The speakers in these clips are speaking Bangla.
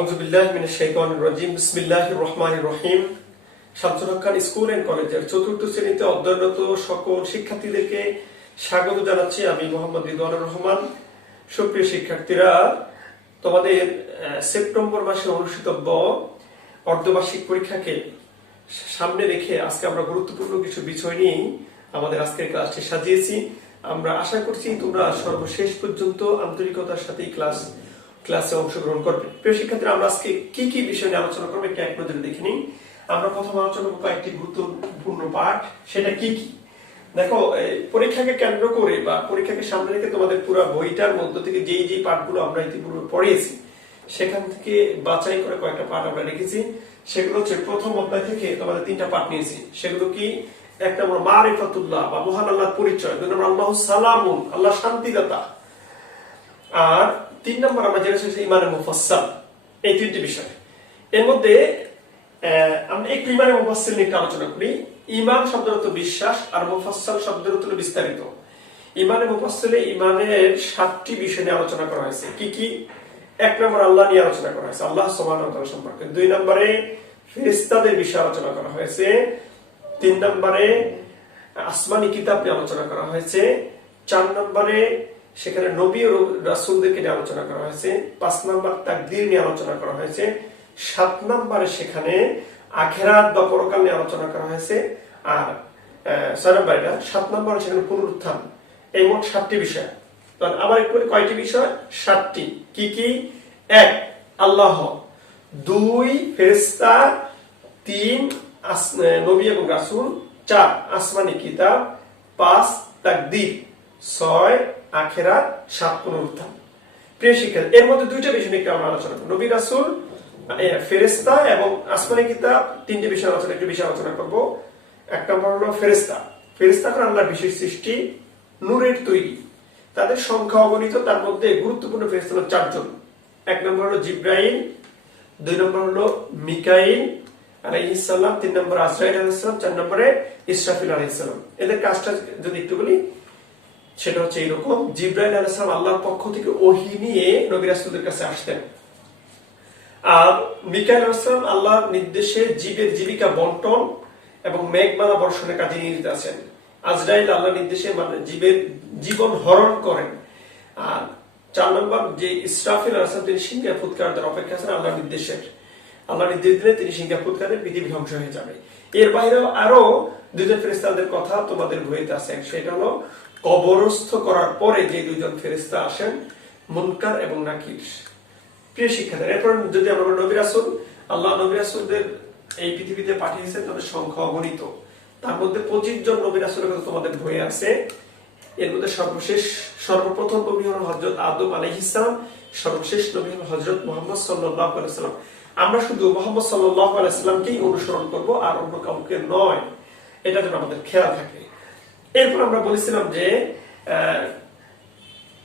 আউযু বিল্লাহি মিনাশ শাইতানির রাজিম বিসমিল্লাহির রহমানির রহিম। শামসুল হক খান স্কুল এন্ড কলেজের চতুর্থ শ্রেণীতে অধ্যয়নরত সকল শিক্ষার্থীদেরকে স্বাগত জানাচ্ছি। আমি মোহাম্মদ রিদওয়ানুর রহমান। সুপ্রিয় শিক্ষার্থীরা, তোমাদের সেপ্টেম্বর মাসে অনুষ্ঠিতব্য অর্ধবার্ষিক পরীক্ষাকে সামনে রেখে আজকে আমরা গুরুত্বপূর্ণ কিছু বিষয় নিয়েই আমাদের আজকের ক্লাসটি সাজিয়েছি। আমরা আশা করছি তোমরা সর্বশেষ পর্যন্ত আন্তরিকতার সাথে ক্লাসে অংশগ্রহণ করবে। প্রিয় শিক্ষার্থীরা, আমরা আজকে কি কি বিষয় নিয়ে আলোচনা করবো একটু এক নজরে দেখে নিই। আমরা প্রথম আলোচনা করবো একটি গুরুত্বপূর্ণ পাঠ, সেটা কি কি। দেখো, পরীক্ষাকে কেন্দ্র করে বা পরীক্ষাকে সামনে রেখে তোমাদের পুরো বইটার মধ্য থেকে যেই পাঠগুলো আমরা ইতিপূর্বে পড়িয়েছি সেখান থেকে বাছাই করে কয়েকটা পাঠ আমরা রেখেছি। সেগুলো হচ্ছে প্রথম অধ্যায় থেকে তোমাদের 3টা পাঠ নিয়েছি। সেগুলো কি? এক নম্বর মারিফাতুল্লাহ বা মহান আল্লাহর পরিচয়, 2 নম্বর আল্লাহু সালামুন, আল্লাহ শান্তিদাতা, আর 3 নম্বর আমরা জেনেছি ইমানের মুফাসসাল। এই 3টি বিষয়। এর মধ্যে আমরা একটু ইমানের মুফাসসাল নিয়ে আলোচনা করি। ইমান শব্দের অর্থ বিশ্বাস, আর মুফাসসাল শব্দের অর্থ বিস্তারিত। ইমানের মুফাসসালে ইমানের 7টি বিষয় নিয়ে আলোচনা করা হয়েছে। কি কি? 1 নম্বর আল্লাহ নিয়ে আলোচনা করা হয়েছে, আল্লাহ সুবহানাহু ওয়া তাআলা সম্পর্কে। 2 নম্বরে ফেরেশতাদের বিষয়ে আলোচনা করা হয়েছে। 3 নম্বরে আসমানি কিতাব নিয়ে আলোচনা করা হয়েছে। 4 নম্বরে সেখানে নবী ও রাসূলদেরকে নিয়ে আলোচনা করা হয়েছে। 5 নম্বর তাকদীর নিয়ে আলোচনা করা হয়েছে। 7 নম্বরে সেখানে আখিরাত বা পরকাল নিয়ে আলোচনা করা হয়েছে। আর 7 নম্বরে সেখানে পুনরুত্থান। এই মোট 7টি বিষয়। আবার একটু কয়টি বিষয়? 7টি। কি কি? 1 আল্লাহ, 2 ফেরেশতা, 3 নবী এবং রাসূল, 4 আসমানি কিতাব, 5 তাকদীর, 6 আখিরাত, 7 পুনরুত্থান। প্রিয় শিক্ষার্থী, এর মধ্যে 2টা বিষয় নিয়ে আমরা আলোচনা করব। নবী রাসূল, ফেরেশতা এবং আসমানি কিতাব, 3টি বিষয় আলোচনা, একটু বিষয় আলোচনা করব। 1 নম্বর হলো ফেরেশতা। ফেরেশতা হলো আল্লাহর বিশেষ সৃষ্টি, নূরের তৈরি। তাদের সংখ্যা অগণিত। তার মধ্যে গুরুত্বপূর্ণ ফেরেশতা হলো 4 জন। 1 নম্বর হলো জিবরাইল, 2 নম্বর হলো মিকাইল আলাইহিস সালাম, 3 নম্বর আজরাইল আলাইহিস সালাম, 4 নম্বরে ইসরাফিল আলাইহিস সালাম। এদের কাজটা যদি একটু বলি, সেটা হচ্ছে এরকম। জিবরাইল আলাইহিস সালাম আল্লাহর পক্ষ থেকে ওহী নিয়ে নবী রাসূলদের কাছে আসতেন। আর মিকাইল আলাইহিস সালাম আল্লাহর নির্দেশে জীবের জীবিকা বন্টন এবং মেঘমালা বর্ষণের কাজে নিয়োজিত আছেন। আজরাইল আল্লাহর নির্দেশে জীবের জীবন হরণ করেন। আর 4 নম্বর যে ইসরাফিল আলাইহিস সালাম, তিনি সিংহা ফুৎকার দেওয়ার অপেক্ষা আছেন। আল্লাহর নির্দেশ দিলে তিনি সিংহা ফুৎকারে পৃথিবী ধ্বংস হয়ে যাবে। এর বাইরেও আরো 2 জন ফেরেশতাদের কথা তোমাদের বইতে আছে। সেটা হলো কবরস্থ করার পরে যে 2 জন ফেরেশতা আসেন, মুনকার এবং নাকির। প্রিয় শিক্ষার্থীরা, এরপর যদি আমরা নবী রাসূল, আল্লাহ নবী রাসূলদের এই পৃথিবীতে পাঠিয়েছেন, তাদের সংখ্যা অগণিত। তার মধ্যে 25 জন নবী রাসূলের কথা তোমাদের বইয়ে আছে। এর মধ্যে সর্বপ্রথম নবী হলেন হযরত আদম আলাইহিস সালাম, সর্বশেষ নবী হলেন হযরত মুহাম্মদ সাল্লাল্লাহু আলাইহি সাল্লাম। আমরা শুধু মুহাম্মদ সাল্লাল্লাহু আলাইহি সাল্লামকেই অনুসরণ করব, আর অন্য কাউকে নয়। এটা যেন আমাদের খেয়াল থাকে। এরপর আমরা বলেছিলাম যে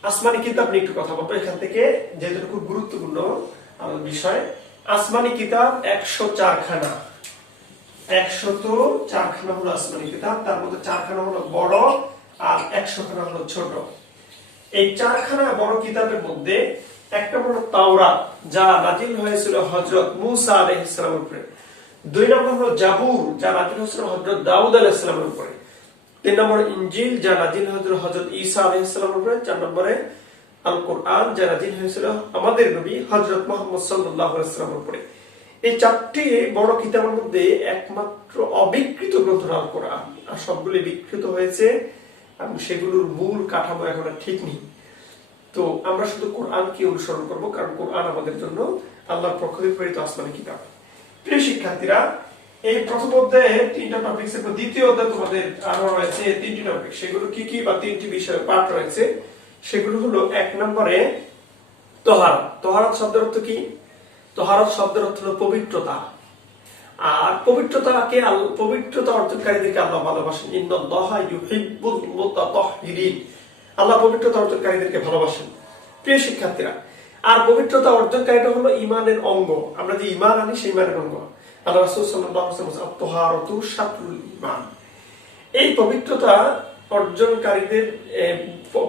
আসমানি কিতাব নিয়ে একটু কথা বলবো। এখান থেকে যেহেতু খুব গুরুত্বপূর্ণ বিষয়। আসমানি কিতাব 104 খানা। 104 খানা হলো আসমানি কিতাব। তার মধ্যে 4 খানা হলো বড় আর 100 খানা হলো ছোট। এই 4 খানা বড় কিতাবের মধ্যে একটা হলো তাওরাত, যা নাজিল হয়েছিল হযরত মূসা আলাইহিস সালামের উপরে। 2 নম্বর হলো জাবুর, যা নাজিল হয়েছিল হযরত দাউদ আলাইহিস সালামের উপরে। 3 নম্বর ইনজিল, যা নাজিল হয়েছিল হযরত ঈসা আলাইহিস সালামের উপরে। 4 নম্বরে আল কোরআন, যা নাজিল হয়েছিল আমাদের নবী হযরত মুহাম্মদ সাল্লাল্লাহু আলাইহি সাল্লামের উপরে। এই 4টি বড় কিতাবের মধ্যে একমাত্র অবিকৃত গ্রন্থ আল কোরআন। আর সবগুলি বিকৃত হয়েছে এবং সেগুলোর মূল কাঠামো এখন ঠিক নেই। তো আমরা শুধু কোরআনকে অনুসরণ করব, কারণ কোরআন আমাদের জন্য আল্লাহর পক্ষ থেকে প্রেরিত আসমানি কিতাব। প্রিয় শিক্ষার্থীরা, এই প্রথম অধ্যায়ে 3টা টপিক এর পর দ্বিতীয় অধ্যায়ে তোমাদের আরো রয়েছে 3টি টপিক। সেগুলো কি কি বা 3টি বিষয় পাঠ রয়েছে। সেগুলো হলো 1 নম্বরে তাহারাত। তাহারাত শব্দের অর্থ কি? তাহারাত শব্দের অর্থ হলো পবিত্রতা। আর পবিত্রতা অর্জনকারীদেরকে আল্লাহ ভালোবাসেন। ইন্নাল্লাহা ইউহিব্বুল মুতাতাহহিরিন। আল্লাহ পবিত্রতা অর্জনকারীদেরকে ভালোবাসেন। প্রিয় শিক্ষার্থীরা, আর পবিত্রতা অর্জনকারীটা হলো ঈমানের অঙ্গ। আমরা যে ঈমান আনি সেই ঈমানের অঙ্গ। আল্লাহ রাসূল সাল্লাল্লাহু আলাইহি ওয়াসাল্লাম আত-তাহারাতু শাতরুল ঈমান। এই পবিত্রতা অর্জনকারীদের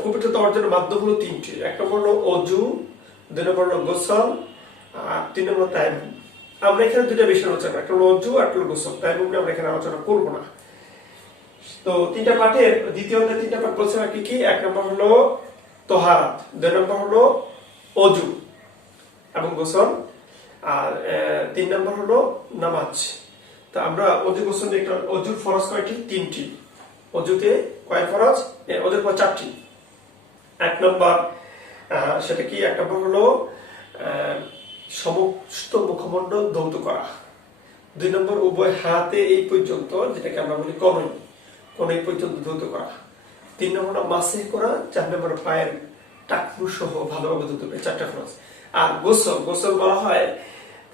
পবিত্রতা অর্জনের মাধ্যম হলো 3টি। একটা হলো ওযু, 2 নম্বর হলো গোসল, আর 3 নম্বর তায়াম্মুম। আমরা এখানে দুটো বিষয় আলোচনা, একটা হলো ওযু আর একটা হলো গোসল। তায়াম্মুম আমরা এখানে আলোচনা করব না। তো 3টা পাঠের দ্বিতীয় অধ্যায় 3টা পাঠ বলছে কি কি? 1 নম্বর হলো তাহারাত, 2 নম্বর হলো ওযু এবং গোসল, আর 3 নম্বর হলো নামাজ। তো আমরা ওযু গোসল একটা, ওযুর ফরজ কয়টি? 3টি। ওযুতে কয় ফরজ? ওযুর পর 4টি। 1 নম্বর সেটা কি? 1 নম্বর হলো সমস্ত মুখমণ্ডল ধৌত করা। 2 নম্বর উভয় হাতে এই পর্যন্ত, যেটাকে আমরা বলি কনুই পর্যন্ত ধৌত করা। 3 নম্বর মাসিহ করা। 4 নম্বর পায়ের টাকনু সহ ভালোভাবে ধৌত করা। 4টা ফরজ। আর গোসল বলা হয়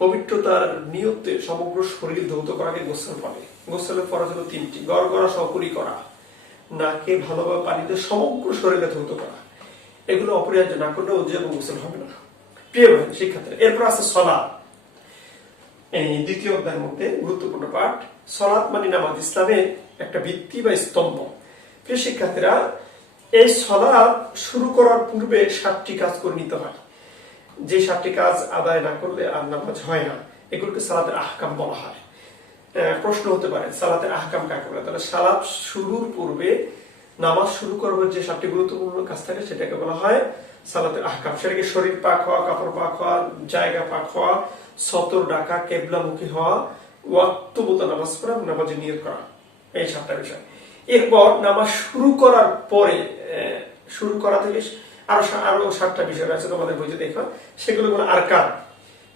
পবিত্রতার নিয়তে সমগ্র শরীর ধৌত করাকে গোসল বলে। গোসলের ফরজ হলো 3টি। গড়গড়া সকুরি করা, নাকে ভালোভাবে পানিতে সমগ্র শরীরে ধৌত করা। এগুলো অপরিহার্য, না করলে ওযু এবং গোসল হবে না। প্রিয় শিক্ষার্থীরা, এরপর আছে সালাত। এই দ্বিতীয় অধ্যায়ের মধ্যে গুরুত্বপূর্ণ পাঠ। সালাত মানে নামাজ, ইসলামের একটা ভিত্তি বা স্তম্ভ। প্রিয় শিক্ষার্থীরা, এই সালাত শুরু করার পূর্বে 7টি কাজ করে নিতে হয়। যে 7টি কাজ আদায় না করলে আর নামাজ হয় না। এগুলোকে সালাতের আহকাম বলা হয়। প্রশ্ন হতে পারে সালাতের আহকাম কাকে বলে? তাহলে সালাত শুরুর পূর্বে নামাজ শুরু করবার যে 7টি গুরুত্বপূর্ণ কাজ থাকে সেটাকে বলা হয় সালাতের আহকাম। সেটাকে শরীর পাক হওয়া, কাপড় পাক হওয়া, জায়গা পাক হওয়া, সতর ডাকা, কেবলামুখী হওয়া, ওয়াক্ত মতো নামাজ পড়া, নামাজে নিয়ত করা, এই 7টা বিষয়। এরপর নামাজ শুরু করার পরে, শুরু করা থেকে আরো 7টা বিষয় আছে তোমাদের বইতে দেখো। সেগুলো হলো আরকান।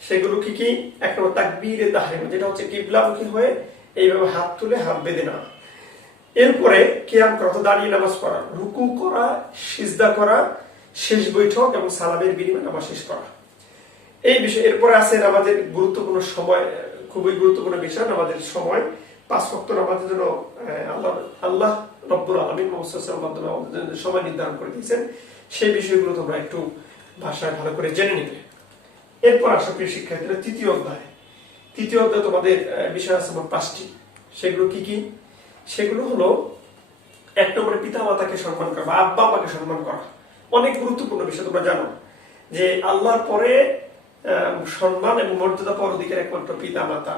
সেগুলো কি কি? 1 নম্বর তাকবীরে তাহরিম, যেটা হচ্ছে কিবলামুখী হয়ে এইভাবে হাত তুলে হাত বেঁধে নেওয়া। এরপরে কিয়াম করা, দাঁড়িয়ে নামাজ পড়া, রুকু করা, সিজদা করা, শেষ বৈঠক এবং সালামের বিনিময়ে নামাজ শেষ করা, এই বিষয়। এরপরে আছে নামাজের গুরুত্বপূর্ণ সময়, খুবই গুরুত্বপূর্ণ বিষয় নামাজের সময়। 5 ওয়াক্ত নামাজের জন্য আল্লাহ রব্বুল আলামিন মুহাম্মদ সাল্লাল্লাহু আলাইহি ওয়াসাল্লাম আমাদের জন্য সময় নির্ধারণ করে দিয়েছেন। সেই বিষয়গুলো তোমরা একটু ভাষায় ভালো করে জেনে নিবে। এরপর আসো প্রিয় শিক্ষার্থীরা তৃতীয় অধ্যায়। তৃতীয় অধ্যায় তোমাদের বিষয় আছে মোট 5টি। সেগুলো কি কি? সেগুলো হলো 1 নম্বরে পিতা মাতাকে সম্মান করা বা আব্বা আম্মাকে সম্মান করা। অনেক গুরুত্বপূর্ণ বিষয়। তোমরা জানো যে আল্লাহর পরে সম্মান এবং মর্যাদা পাওয়ার অধিকার একমাত্র পিতা মাতা।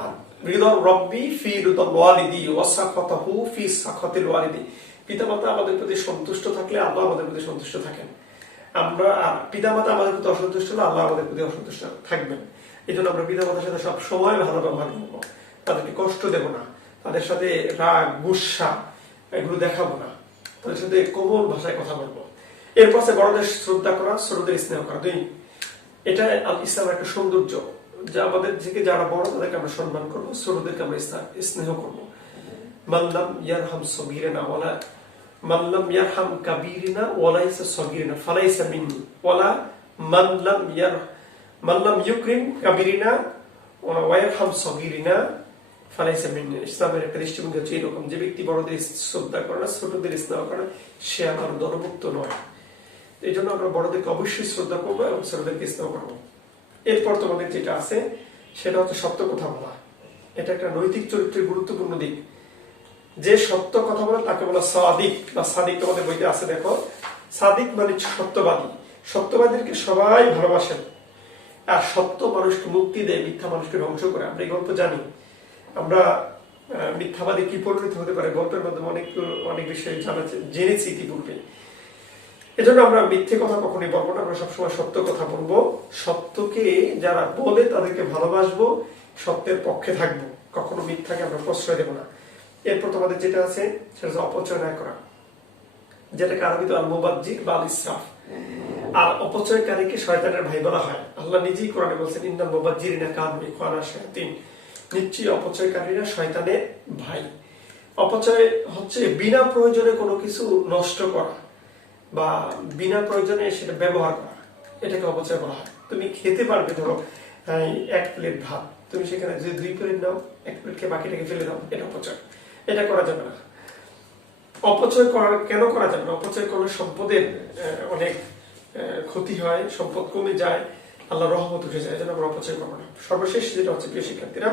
আর রিদা রব্বি ফি রিদাল ওয়ালিদি ওয়া সাখাতাহু ফি সাখাতিল ওয়ালিদি। পিতা মাতা আমাদের প্রতি সন্তুষ্ট থাকলে আল্লাহ আমাদের প্রতি সন্তুষ্ট থাকেন। আমরা পিতা মাতা আমাদের প্রতি অসন্তুষ্ট হলে আল্লাহ আমাদের প্রতি অসন্তুষ্ট থাকবেন। এই জন্য আমরা পিতা মাতার সাথে সব সময় ভালো ব্যবহার করবো, তাদেরকে কষ্ট দেব না, তাদের সাথে রাগ গুসা এগুলো দেখাবো না, তাদের সাথে কোমল ভাষায় কথা বলবো। এরপর আছে বড়দের শ্রদ্ধা করা, ছোটদের স্নেহ করা। এটা ইসলামের একটা সৌন্দর্য, যে আমাদের থেকে যারা বড় তাদেরকে আমরা সম্মান করবো, ছোটদেরকে আমরা স্নেহ করবো। মাল্লাম ইয়ারহাম সগীরানা ওয়ালা মাল্লাম ইয়ারহাম কাবীরিনা ওয়ালাইসা সগীরিনা ফালাইসা মিন্নি ওয়ালা মাল্লাম ইউকরিম কাবীরিনা ওয়া ইয়ারহাম সগীরিনা ফালাইসা মিন্নি। ইসলামের একটা দৃষ্টিভঙ্গি হচ্ছে এরকম, যে ব্যক্তি বড়দের শ্রদ্ধা করে না, ছোটদের স্নেহ করে না, সে আমার দলভুক্ত নয়। এই জন্য আমরা বড়দেরকে অবশ্যই শ্রদ্ধা করবো এবং ছোটদেরকে স্নেহ করবো। এরপর তোমাদের যেটা আছে সেটা হচ্ছে সত্য কথা বলা। এটা একটা নৈতিক চরিত্রের গুরুত্বপূর্ণ দিক। যে সত্য কথা বলে তাকে বলা সাদিক বা সাদিক। তোমাদের বইতে আছে দেখো, সাদিক মানে সত্যবাদী। সত্যবাদীকে সবাই ভালোবাসেন। আর সত্য মানুষকে মুক্তি দেয়, মিথ্যা মানুষকে ধ্বংস করে। আমরা এই গল্প জানি। আমরা মিথ্যাবাদী কি পরিণত হতে পারে গল্পের মাধ্যমে অনেক বিষয় জেনেছি ইতিপূর্বে। এজন্য আমরা মিথ্যে কথা কখনোই বলবো না, আমরা সবসময় সত্য কথা বলবো। সত্যকে যারা বলে তাদেরকে ভালোবাসবো, সত্যের পক্ষে থাকবো, কখনো মিথ্যাকে আমরা প্রশ্রয় দেবো না। এরপর তোমাদের যেটা আছে সেটা হচ্ছে অপচয় না করা, যেটাকে আরবিতে আল মুবাজ্জির বা আল ইসরাফ। আর অপচয়কারীকে শয়তানের ভাই বলা হয়। আল্লাহ নিজেই কোরআনে বলছেন ইন্নাল মুবাজ্জিরিনা কানু ইখওয়ানা শায়াতিন, নিশ্চয়ই অপচয়কারীরা শয়তানের ভাই। অপচয় হচ্ছে বিনা প্রয়োজনে কোনো কিছু নষ্ট করা বা বিনা প্রয়োজনে সেটা ব্যবহার করা, এটাকে অপচয় বলা হয়। তুমি খেতে পারবে, ধরো 1 প্লেট ভাত, তুমি সেখানে যদি 2 প্লেট নাও, 1 প্লেট খেয়ে বাকিটাকে ফেলে দাও, এটা অপচয়। এটা করা যাবে না। অপচয় কেন করা যাবে না? অপচয় করলে সম্পদের অনেক ক্ষতি হয়, সম্পদ কমে যায়, আল্লাহ রহমত উঠে যায়। যেন আমরা অপচয় করবো না। সর্বশেষ যেটা হচ্ছে প্রিয় শিক্ষার্থীরা,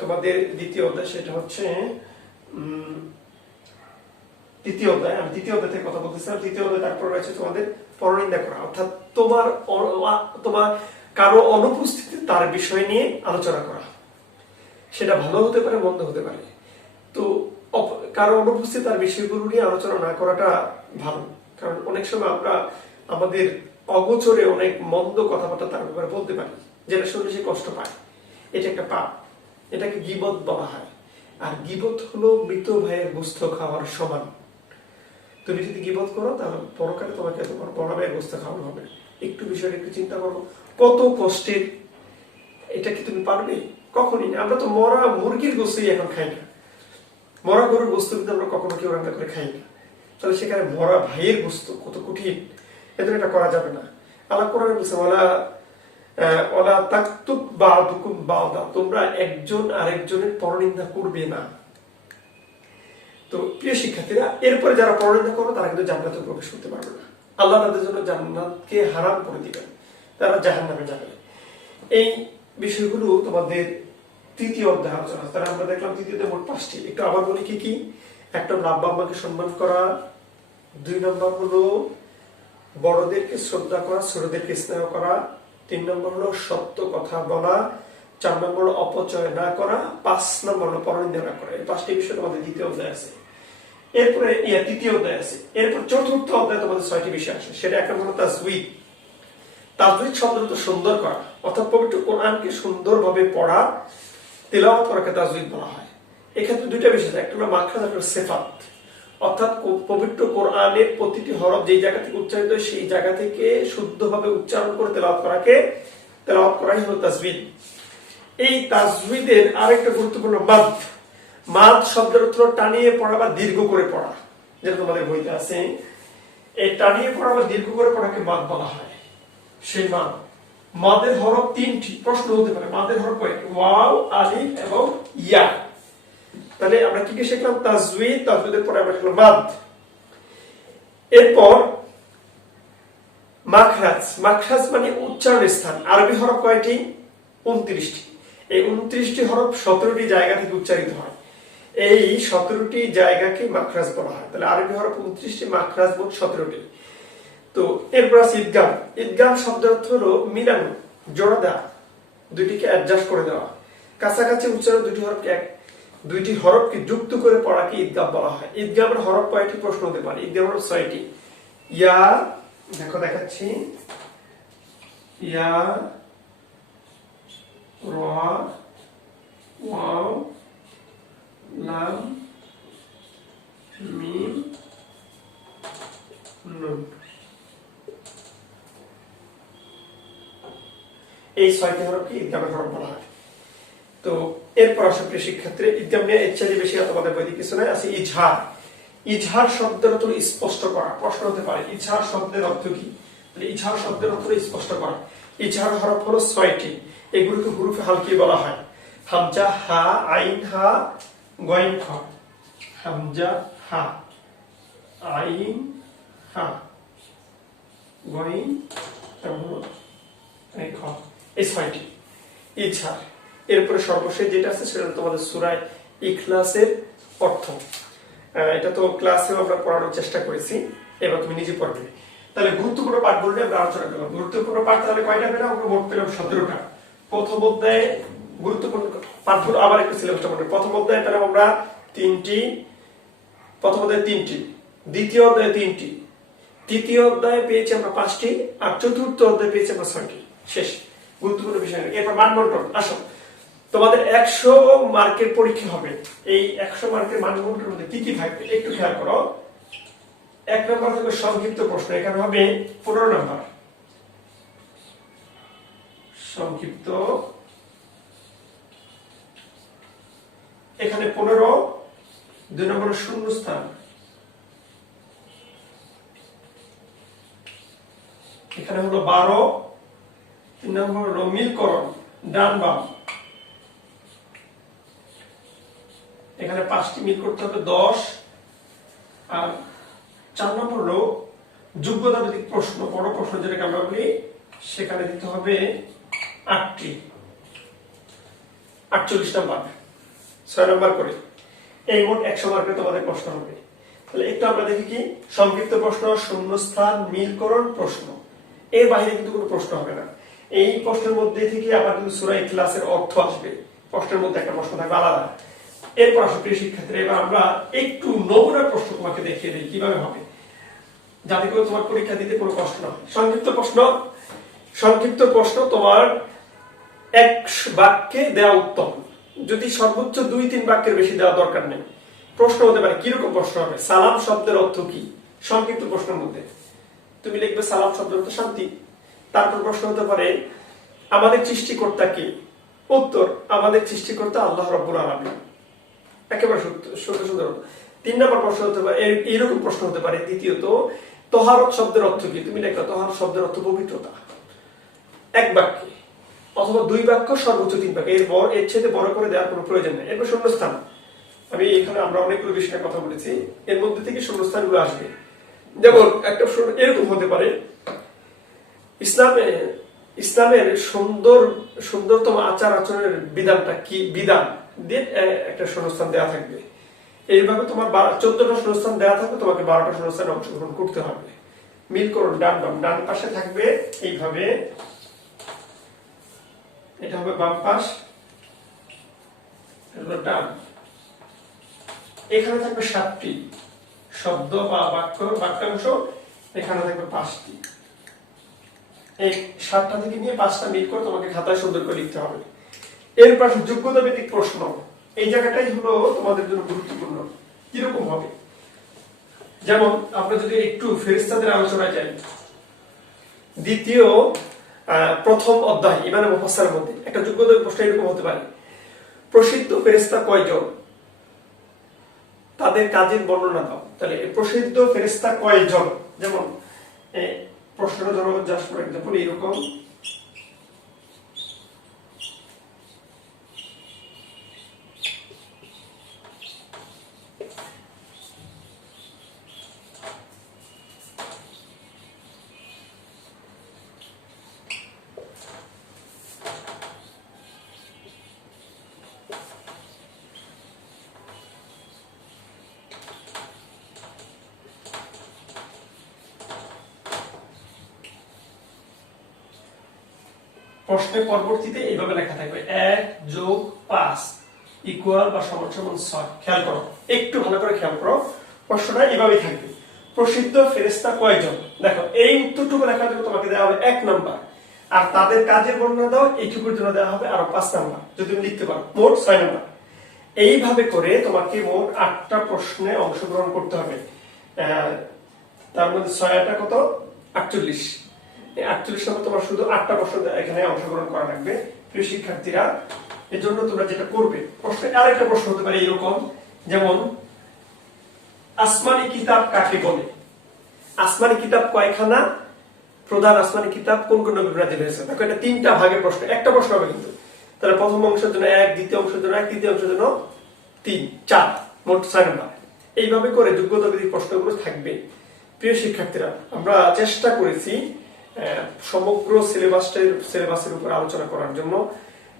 তোমাদের দ্বিতীয় অধ্যায়, সেটা হচ্ছে তৃতীয় অধ্যায়। আমি তৃতীয় অধ্যায় থেকে কথা বলতেছিলাম। তৃতীয় অধ্যায় তারপর রয়েছে তোমাদের পরনিন্দা করা, অর্থাৎ তোমার কারো অনুপস্থিতি তার বিষয় নিয়ে আলোচনা করা, সেটা ভালো হতে পারে মন্দ হতে পারে। তো কারো অনুপস্থিতি তার বিষয়গুলো নিয়ে আলোচনা না করাটা ভালো, কারণ অনেক সময় আমরা আমাদের অগোচরে অনেক মন্দ কথাবার্তা তার ব্যাপারে বলতে পারি, যেটা শুনলে সে কষ্ট পায়। এটা একটা পাপ, এটাকে গীবত বলা হয়। আর গীবত হলো মৃত ভাইয়ের গোস্ত খাওয়ার সমান। তুমি যদি গীবত করো তাহলে পরকালে তোমাকে তোমার বড় ভাইয়ের গোস্ত খাওয়ানো হবে। একটু বিষয়টা একটু চিন্তা করো, কত কষ্টের। এটা কি তুমি পারবে? কখনই না। আমরা তো মরা মুরগির গোস্তই এখন খাই না, মরা গরুর গোস্ত কিন্তু আমরা কখনো কেউ রান্না করে খাই না। তাহলে সেখানে মরা ভাইয়ের গোস্ত কত কঠিন, এদের এটা করা যাবে না। আল্লাহ কোরআনে বলছে ওয়ালা তাকতুব বা'দুকুম বা'দা, তোমরা একজন আরেকজনের পরনিন্দা করবে না। তো প্রিয় শিক্ষার্থীরা, এরপরে যারা পরনিন্দা করবে তারা কিন্তু জান্নাতে প্রবেশ করতে পারবে না। আল্লাহ তাদের জন্য জান্নাতকে হারাম করে দিবেন, তারা জাহান্নামে যাবে। এই বিষয়গুলো তোমাদের তৃতীয় অধ্যায় আলোচনা। তাহলে আমরা দেখলাম তৃতীয়তে মোট 5টি। একটু আবার বলি কি কি। 1 নম্বর আব্বা আম্মাকে সম্মান করা, 2 নম্বর হলো বড়দেরকে শ্রদ্ধা করা, ছোটদেরকে স্নেহ করা, 3 নম্বর হলো সত্য কথা বলা, 4 নম্বর হলো অপচয় না করা, 5 নম্বর হলো পরনিন্দা না করা। এই 5টি বিষয় তোমাদের দ্বিতীয় অধ্যায় আছে। এরপরে তৃতীয় অধ্যায় আছে। এরপর চতুর্থ অধ্যায় তোমাদের 6টি বিষয় আসে। সেটা 1 নম্বর হলো তাজউইদ। তাজউইদ শব্দটা তো সুন্দর করা, অর্থাৎ পবিত্র কোরআনকে সুন্দরভাবে পড়া, তিলাওয়াত করাকে তাজউইদ বলা হয়। এক্ষেত্রে 2টা বিষয় আছে, একটা হলো মাখরাজ, একটা হলো সিফাত। অর্থাৎ পবিত্র কোরআনের প্রতিটি হরফ যেই জায়গা থেকে উচ্চারিত হয় সেই জায়গা থেকে শুদ্ধভাবে উচ্চারণ করে তেলাওয়াত করাই হলো তাজউইদ। এই তাজউইদের আরেকটা গুরুত্বপূর্ণ মাদ। মাদ শব্দের অর্থ টানিয়ে পড়া বা দীর্ঘ করে পড়া, যেটা তোমাদের বইতে আছে। এই টানিয়ে পড়া বা দীর্ঘ করে পড়াকে মাদ বলা হয়। সেই মাদের হরফ 3টি। প্রশ্ন হতে পারে মাদের হরফ কয়টি? ওয়াও, আলিফ এবং ইয়া। তাহলে আমরা কি কি শিখলাম? তাজউইদ, তাজউইদের পরে আমরা শিখলাম মাদ। এরপর মাখরাজ। মাখরাজ মানে উচ্চারণ স্থান। আরবি হরফ কয়টি? 29টি। এই 29টি হরফ 17টি জায়গা থেকে উচ্চারিত হয়। এই 17টি জায়গাকে মাখরাজ বলা হয়। তাহলে আরবি হরফ 29টি, মাখরাজ মোট 17টি। তো এরপর আছে ইদগাম। ইদগাম শব্দের অর্থ হলো মিলানো, জোড়া দেওয়া, দুইটিকে অ্যাডজাস্ট করে দেওয়া। কাছাকাছি উচ্চারণ দুইটি হরফকে যুক্ত করে পড়াকে ইদগাম বলা হয়। ইদগামের হরফ কয়টি? প্রশ্ন হতে পারে। ইদগামের হরফ 6টি। ইয়া, দেখো দেখাচ্ছি, ইয়া, র, ওয়াও, লাম, মিম, নুন। এই 6টি হরফকে ইদগামের হরফ বলা হয়। তো এরপর আসলে প্রিয় শিক্ষার্থী, ইদগাম নিয়ে এর চেয়ে বেশি তোমাদের বইতে কিছু নাই। আছে ইজহার। ইজহার শব্দের অর্থ স্পষ্ট করা। প্রশ্ন হতে পারে ইজহার শব্দের অর্থ কি? ইজহার শব্দের অর্থ স্পষ্ট করা। ইজহার হরফ হলো 6টি। এগুলোকে হুরুফে হালকি বলা হয়। হামজা, হা, আইন, হা, গইন, খ। হামজা, হা, আইন, হা, গইন এবং খ। এই 6টি ইজহার। এরপরে সর্বশেষ যেটা আছে সেটা তোমাদের সূরা ইখলাসের অর্থ। এটা তো ক্লাসেও আমরা পড়ানোর চেষ্টা করেছি, এবার তুমি নিজে পড়বে। তাহলে গুরুত্বপূর্ণ পাঠগুলো নিয়ে আমরা আলোচনা করলাম। গুরুত্বপূর্ণ পাঠ তাহলে কয়টা পেলাম? আমরা মোট পেলাম 17টা। প্রথম অধ্যায়ে গুরুত্বপূর্ণ পাঠগুলো আবার একটু সিলেবাসটা মনে। প্রথম অধ্যায়ে পেলাম আমরা 3টি, প্রথম অধ্যায়ে 3টি, দ্বিতীয় অধ্যায়ে 3টি, তৃতীয় অধ্যায়ে পেয়েছি আমরা 5টি, আর চতুর্থ অধ্যায়ে পেয়েছি আমরা 6টি। শেষ গুরুত্বপূর্ণ বিষয়। এরপর মানবন্টন। আসো, তোমাদের 100 মার্কের পরীক্ষা হবে। এই 100 মার্কের মানবন্টনের মধ্যে কি কি থাকবে একটু খেয়াল করো। 1 নম্বর থাকবে সংক্ষিপ্ত প্রশ্ন, এখানে হবে 15 নম্বর সংক্ষিপ্ত, এখানে 15। 2 নম্বর শূন্যস্থান, এখানে হলো 12। 3 নম্বর হলো মিলকরণ, ডান বাম, এখানে 5টি মিল করতে হবে 10। আর 4 নম্বর হলো যোগ্যতা ভিত্তিক প্রশ্ন, বড় প্রশ্ন যেটাকে আমরা বলি, সেখানে দিতে হবে 8টি, 48 নম্বর, 6 নম্বর করে। এই মোট 100 মার্কের তোমাদের প্রশ্ন হবে। তাহলে একটু আমরা দেখি কি সংক্ষিপ্ত প্রশ্ন, শূন্যস্থান, মিলকরণ, প্রশ্ন। এর বাইরে কিন্তু কোনো প্রশ্ন হবে না। এই প্রশ্নের মধ্যে থেকে আবার কিন্তু সূরা ইখলাসের অর্থ আসবে, প্রশ্নের মধ্যে একটা প্রশ্ন থাকবে আলাদা। এরপর আসো প্রিয় শিক্ষার্থীরা, এবার আমরা একটু নমুনা প্রশ্ন তোমাকে দেখিয়ে দিই কিভাবে হবে, যাতে করে তোমার পরীক্ষা দিতে কোনো কষ্ট না হয়। সংক্ষিপ্ত প্রশ্ন তোমার এক বাক্যে দেওয়া উত্তম, যদি সর্বোচ্চ 2-3 বাক্যের বেশি দেওয়া দরকার নেই। প্রশ্ন হতে পারে কিরকম প্রশ্ন হবে, সালাম শব্দের অর্থ কি, সংক্ষিপ্ত প্রশ্নের মধ্যে তুমি লিখবে সালাম শব্দের অর্থ শান্তি। তারপর প্রশ্ন হতে পারে আমাদের সৃষ্টিকর্তা কে, উত্তর আমাদের সৃষ্টিকর্তা আল্লাহ রাব্বুল আলামিন, একেবারে সুন্দর। 3 নম্বর প্রশ্ন হতে পারে এইরকম প্রশ্ন হতে পারে, দ্বিতীয়ত তহারত শব্দের অর্থ কি, তুমি লিখবে তহারত শব্দের অর্থ পবিত্রতা, এক বাক্যে, অথবা 2 বাক্য, সর্বোচ্চ 3 বাক্য, এর চেয়ে বড় করে দেওয়ার কোনো প্রয়োজন নেই। এরপর শূন্যস্থান, আমি এখানে আমরা অনেকগুলো বিষয়ে কথা বলেছি, এর মধ্যে থেকে শূন্যস্থানগুলো আসবে। যেমন একটা এরকম হতে পারে, ইসলামের সুন্দরতম আচার আচরণের বিধানটা কি, বিধান দিয়ে একটা শূন্যস্থান দেওয়া থাকবে। এইভাবে তোমার 14টা শূন্যস্থান দেওয়া থাকবে, তোমাকে 12টা শূন্যস্থানে অংশগ্রহণ করতে হবে। মিল করুন, ডান পাশে থাকবে এইভাবে, এটা হবে বাম পাশ, ডান। এখানে থাকবে 7টি শব্দ বা বাক্যাংশ, এখানে থাকবে 5টি। এই 7টা থেকে নিয়ে 5টা মিল করে তোমাকে খাতায় সুন্দর করে লিখতে হবে। এর পাশে যোগ্যতা ভিত্তিক প্রশ্ন, এই জায়গাটাই হলো তোমাদের জন্য গুরুত্বপূর্ণ। কিরকম হবে, যেমন আমরা যদি একটু ফেরেশতাদের আলোচনায় যাই, প্রথম অধ্যায় ইমানে মুফাসসালের মধ্যে একটা যোগ্যতা প্রশ্ন এরকম হতে পারে, প্রসিদ্ধ ফেরেশতা কয়জন, তাদের কাজের বর্ণনা দাও। তাহলে প্রসিদ্ধ ফেরেশতা কয়জন, যেমন প্রশ্নটা ধরো জাস্ট ফর এক্সাম্পল এরকম, প্রশ্নের পরবর্তীতে এইভাবে লেখা থাকবে 1+5 ইকুয়াল বা সমান সমান 6। খেয়াল করো, একটু ভালো করে খেয়াল করো, প্রশ্নটা এইভাবেই থাকবে, প্রসিদ্ধ ফেরেশতা কয়জন। দেখো এই উত্তরটুকু লেখার জন্য তোমাকে দেওয়া হবে 1 নাম্বার, আর তাদের কাজের বর্ণনা দাও এইটুকুর জন্য দেওয়া হবে আরো 5 নাম্বার, যদি তুমি লিখতে পারো, মোট 6 নাম্বার। এইভাবে করে তোমাকে মোট 8টা প্রশ্নে অংশগ্রহণ করতে হবে। তার মধ্যে 6টা কত, 48। 48 নম্বর তোমার শুধু 8টা প্রশ্ন এখানে অংশগ্রহণ করা লাগবে প্রিয় শিক্ষার্থীরা। এর জন্য তোমরা যেটা করবে, প্রশ্নে আরেকটা প্রশ্ন হতে পারে এরকম, যেমন আসমানি কিতাব কাকে বলে, আসমানি কিতাব কয়খানা, প্রধান আসমানি কিতাব কোন কোন নবী নাযিল হয়েছে। দেখো এটা 3টা ভাগে প্রশ্ন, একটা প্রশ্ন হবে কিন্তু। তাহলে প্রথম অংশের জন্য 1, দ্বিতীয় অংশের জন্য 1, তৃতীয় অংশের জন্য 3, 4, মোট 6 নাম্বার। এইভাবে করে যোগ্যতা ভিত্তিক প্রশ্নগুলো থাকবে। প্রিয় শিক্ষার্থীরা, আমরা চেষ্টা করেছি সমগ্র সিলেবাসের উপর আলোচনা করার জন্য।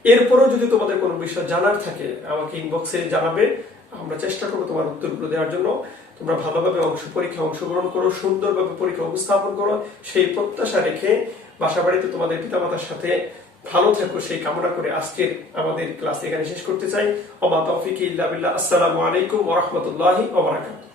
এরপরও যদি তোমাদের কোনো বিষয় জানার থাকে আমাকে ইনবক্সে জানাবে, আমরা চেষ্টা করবো তোমার উত্তরগুলো দেওয়ার জন্য। তোমরা ভালোভাবে পরীক্ষায় অংশগ্রহণ করো, সুন্দরভাবে পরীক্ষা উপস্থাপন করো, সেই প্রত্যাশা রেখে বাসা বাড়িতে তোমাদের পিতামাতার সাথে ভালো থেকো সেই কামনা করে আজকের আমাদের ক্লাস এখানে শেষ করতে চাই। ওমা তৌফিক ইল্লা বিল্লাহ। আসসালামু আলাইকুম ওয়া রাহমাতুল্লাহি ওয়া বারাকাতুহু।